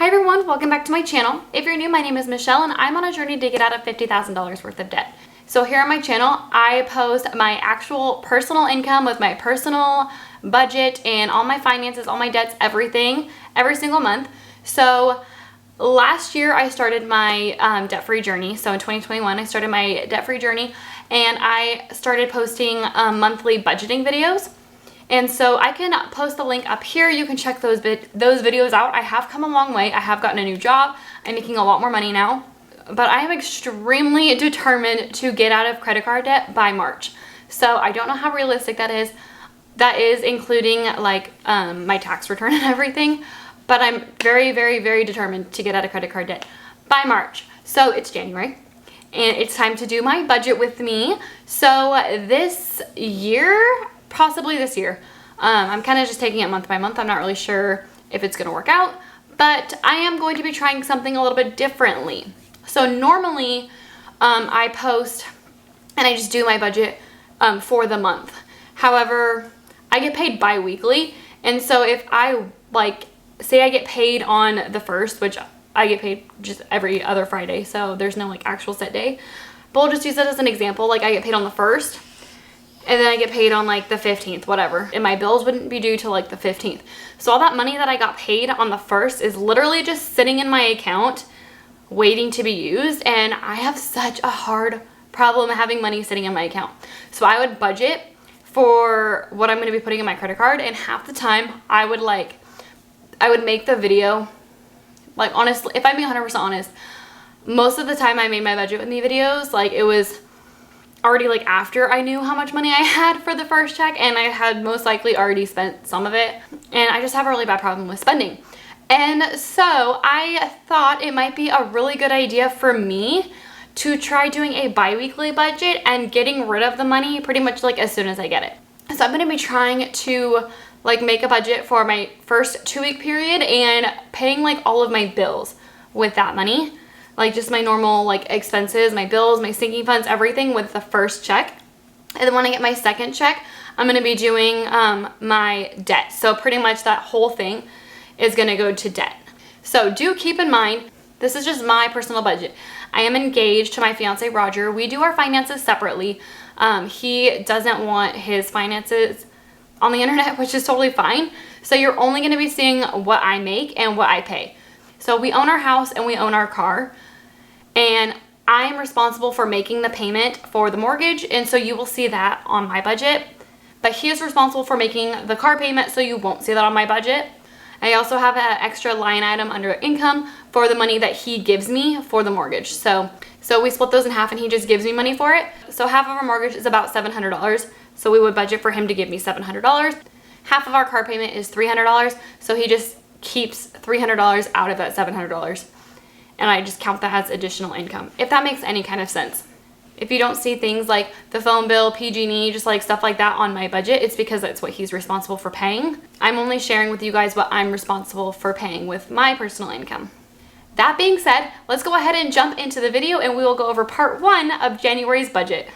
Hi everyone, welcome back to my channel. If you're new, my name is Michelle and I'm on a journey to get out of $50,000 worth of debt. So here on my channel, I post my actual personal income with my personal budget and all my finances, all my debts, everything, every single month. So last year I started my debt-free journey. So in 2021, I started my debt-free journey and I started posting monthly budgeting videos. And so I can post the link up here. You can check those videos out. I have come a long way. I have gotten a new job. I'm making a lot more money now. But I am extremely determined to get out of credit card debt by March. So I don't know how realistic that is. That is including like my tax return and everything. But I'm very, very, very determined to get out of credit card debt by March. So it's January. And it's time to do my budget with me. So this year, possibly this year, I'm kind of just taking it month by month. I'm not really sure if it's going to work out, but I am going to be trying something a little bit differently. So normally I post and I just do my budget for the month. However, I get paid bi-weekly. And so if I say I get paid on the 1st, which I get paid just every other Friday, so there's no like actual set day, but we'll just use that as an example. Like I get paid on the 1st and then I get paid on like the 15th, whatever. And my bills wouldn't be due till like the 15th. So all that money that I got paid on the 1st is literally just sitting in my account waiting to be used. And I have such a hard problem having money sitting in my account. So I would budget for what I'm going to be putting in my credit card. And half the time I would make the video, like honestly, if I'm being 100% honest, most of the time I made my budget with the videos, like it was already like after I knew how much money I had for the first check, and I had most likely already spent some of it, and I just have a really bad problem with spending. And so I thought it might be a really good idea for me to try doing a bi-weekly budget and getting rid of the money pretty much like as soon as I get it. So I'm going to be trying to like make a budget for my first 2-week period and paying like all of my bills with that money. Like just my normal like expenses, my bills, my sinking funds, everything with the first check. And then when I get my second check, I'm going to be doing my debt. So pretty much that whole thing is going to go to debt. So do keep in mind, this is just my personal budget. I am engaged to my fiance, Roger. We do our finances separately. He doesn't want his finances on the internet, which is totally fine. So you're only going to be seeing what I make and what I pay. So we own our house and we own our car, and I'm responsible for making the payment for the mortgage, and so you will see that on my budget. But he is responsible for making the car payment, so you won't see that on my budget. I also have an extra line item under income for the money that he gives me for the mortgage. So we split those in half and he just gives me money for it. So half of our mortgage is about $700. So we would budget for him to give me $700. Half of our car payment is $300. So he just keeps $300 out of that $700. And I just count that as additional income, if that makes any kind of sense. If you don't see things like the phone bill, PG&E, just like stuff like that on my budget, it's because that's what he's responsible for paying. I'm only sharing with you guys what I'm responsible for paying with my personal income. That being said, let's go ahead and jump into the video and we will go over part 1 of January's budget.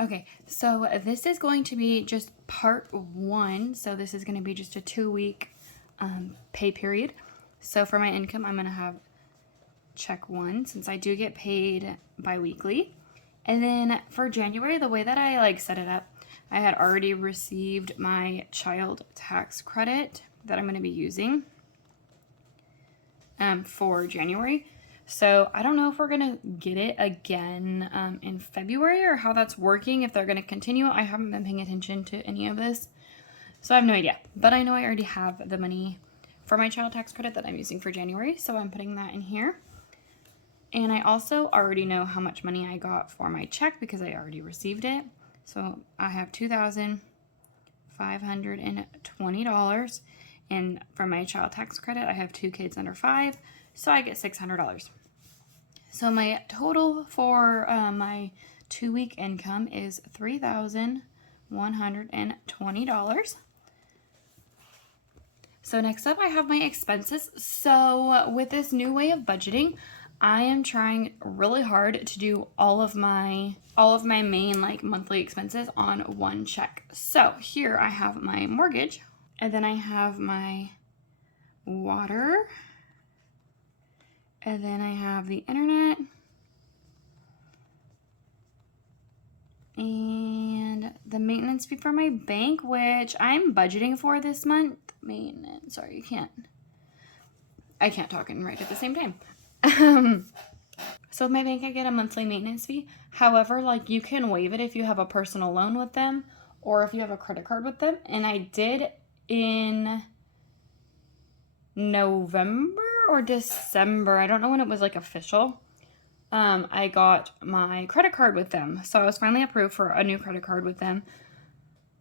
Okay, so this is going to be just part 1. So this is going to be just a 2-week pay period. So for my income, I'm going to have check 1 since I do get paid bi-weekly. And then for January, the way that I set it up, I had already received my child tax credit that I'm going to be using for January. So I don't know if we're going to get it again in February or how that's working, if they're going to continue. I haven't been paying attention to any of this, so I have no idea. But I know I already have the money for my child tax credit that I'm using for January, so I'm putting that in here. And I also already know how much money I got for my check because I already received it. So I have $2,520. And for my child tax credit, I have 2 kids under 5, so I get $600. So my total for my 2-week income is $3,120. So next up, I have my expenses. So with this new way of budgeting, I am trying really hard to do all of my main monthly expenses on one check. So here I have my mortgage, and then I have my water, And then I have the internet. And the maintenance fee for my bank, which I'm budgeting for this month. Maintenance, sorry, I can't talk and write at the same time. So with my bank, I get a monthly maintenance fee. However, like you can waive it if you have a personal loan with them or if you have a credit card with them. And I did in November or December. I don't know when it was like official. I got my credit card with them. So I was finally approved for a new credit card with them.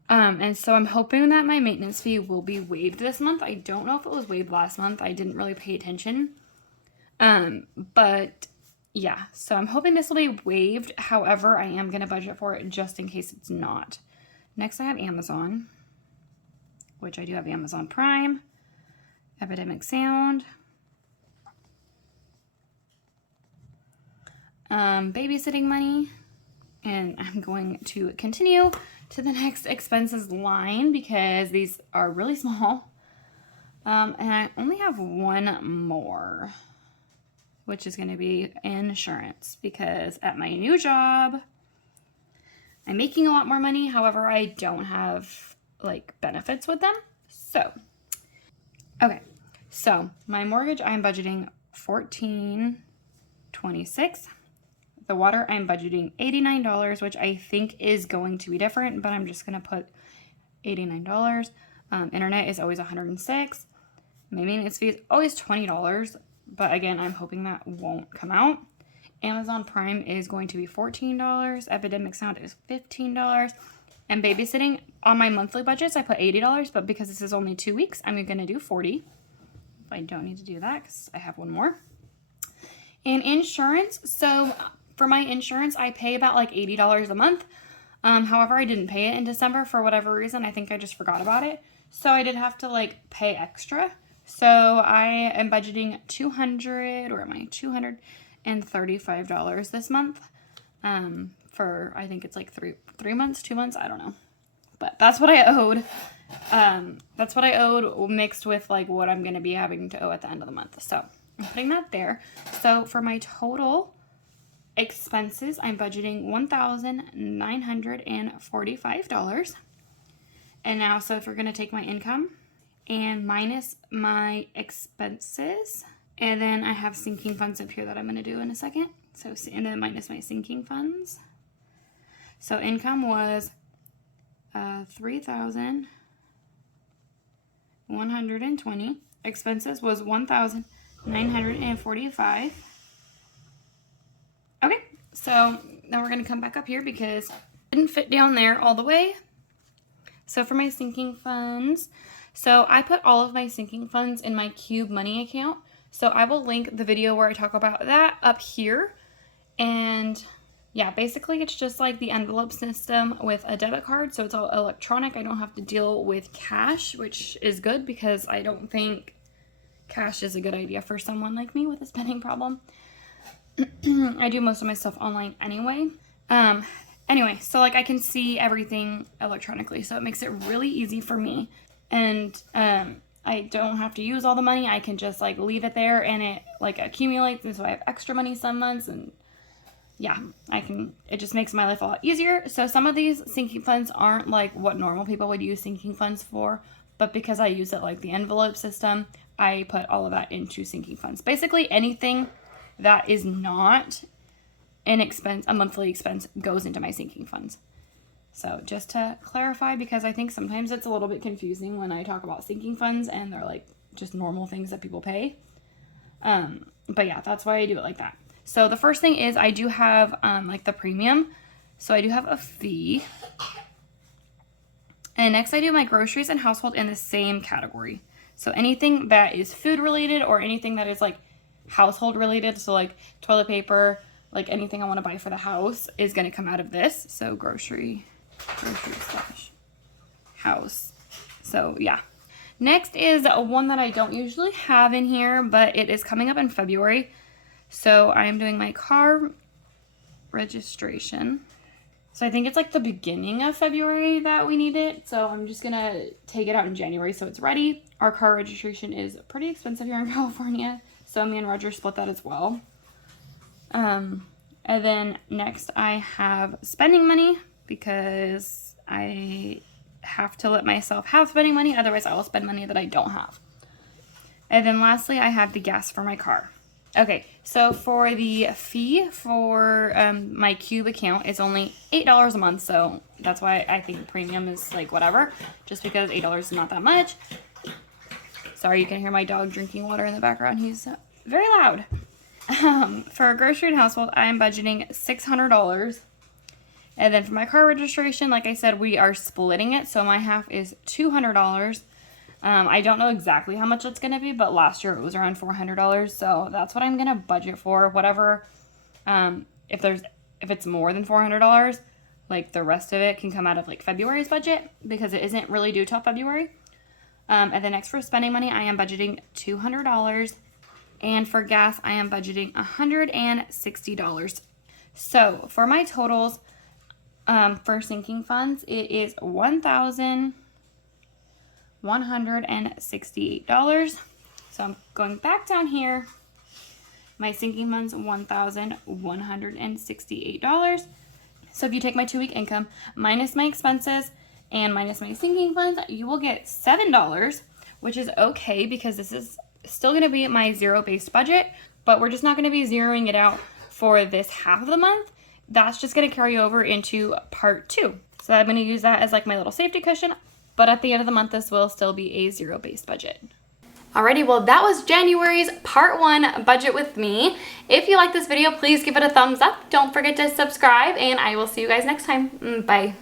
And so I'm hoping that my maintenance fee will be waived this month. I don't know if it was waived last month. I didn't really pay attention. But yeah, so I'm hoping this will be waived. However, I am going to budget for it just in case it's not. Next, I have Amazon, which I do have Amazon Prime, Epidemic Sound, babysitting money, and I'm going to continue to the next expenses line because these are really small. And I only have one more, which is going to be insurance, because at my new job, I'm making a lot more money. However, I don't have like benefits with them. So, okay. So my mortgage, I'm budgeting $14.26. The water, I'm budgeting $89, which I think is going to be different, but I'm just going to put $89. Internet is always $106. My maintenance fee is always $20, but again, I'm hoping that won't come out. Amazon Prime is going to be $14. Epidemic Sound is $15. And babysitting, on my monthly budgets, I put $80, but because this is only 2 weeks, I'm going to do $40. I don't need to do that because I have one more. And insurance, so for my insurance, I pay about like $80 a month. However, I didn't pay it in December for whatever reason. I think I just forgot about it. So I did have to like pay extra. So I am budgeting $235 this month. For I think it's like three months, 2 months, I don't know. But that's what I owed. That's what I owed mixed with like what I'm gonna be having to owe at the end of the month. So I'm putting that there. So for my total expenses, I'm budgeting $1,945. And now, so if we're gonna take my income and minus my expenses, and then I have sinking funds up here that I'm going to do in a second. So, and then minus my sinking funds. So income was $3,120. Expenses was $1,945. Okay, so now we're going to come back up here because it didn't fit down there all the way. So for my sinking funds, so I put all of my sinking funds in my Cube Money account. So I will link the video where I talk about that up here. And yeah, basically it's just like the envelope system with a debit card. So it's all electronic. I don't have to deal with cash, which is good because I don't think cash is a good idea for someone like me with a spending problem. I do most of my stuff online anyway. Anyway, so like I can see everything electronically. So it makes it really easy for me. And I don't have to use all the money. I can just like leave it there and it like accumulates. And so I have extra money some months, and yeah, it just makes my life a lot easier. So some of these sinking funds aren't like what normal people would use sinking funds for, but because I use it like the envelope system, I put all of that into sinking funds. Basically anything that is not an expense, a monthly expense, goes into my sinking funds. So just to clarify, because I think sometimes it's a little bit confusing when I talk about sinking funds and they're like just normal things that people pay. But yeah, that's why I do it like that. So the first thing is I do have like the premium. So I do have a fee. And next I do my groceries and household in the same category. So anything that is food related or anything that is like household related, so like toilet paper, like anything I want to buy for the house is going to come out of this. So grocery slash house. So yeah. Next is one that I don't usually have in here, but it is coming up in February. So I am doing my car registration. So I think it's like the beginning of February that we need it. So I'm just going to take it out in January so it's ready. Our car registration is pretty expensive here in California. So me and Roger split that as well. And then next I have spending money, because I have to let myself have spending money, otherwise I will spend money that I don't have. And then lastly, I have the gas for my car. Okay, so for the fee for my Cube account is only $8 a month, so that's why I think premium is like whatever, just because $8 is not that much. Sorry, you can hear my dog drinking water in the background. He's very loud. For grocery and household, I am budgeting $600. And then for my car registration, like I said, we are splitting it, so my half is $200. I don't know exactly how much it's going to be, but last year it was around $400, so that's what I'm going to budget for. Whatever, if it's more than $400, like the rest of it can come out of like February's budget, because it isn't really due till February. And then next for spending money, I am budgeting $200, and for gas, I am budgeting $160. So for my totals, for sinking funds, it is $1,168. So I'm going back down here. My sinking funds, $1,168. So if you take my 2-week income minus my expenses and minus my sinking funds, you will get $7, which is okay, because this is still going to be my zero-based budget, but we're just not going to be zeroing it out for this half of the month. That's just going to carry over into part 2. So I'm going to use that as like my little safety cushion, but at the end of the month, this will still be a zero-based budget. Alrighty, well that was January's part 1 budget with me. If you like this video, please give it a thumbs up. Don't forget to subscribe, and I will see you guys next time. Bye.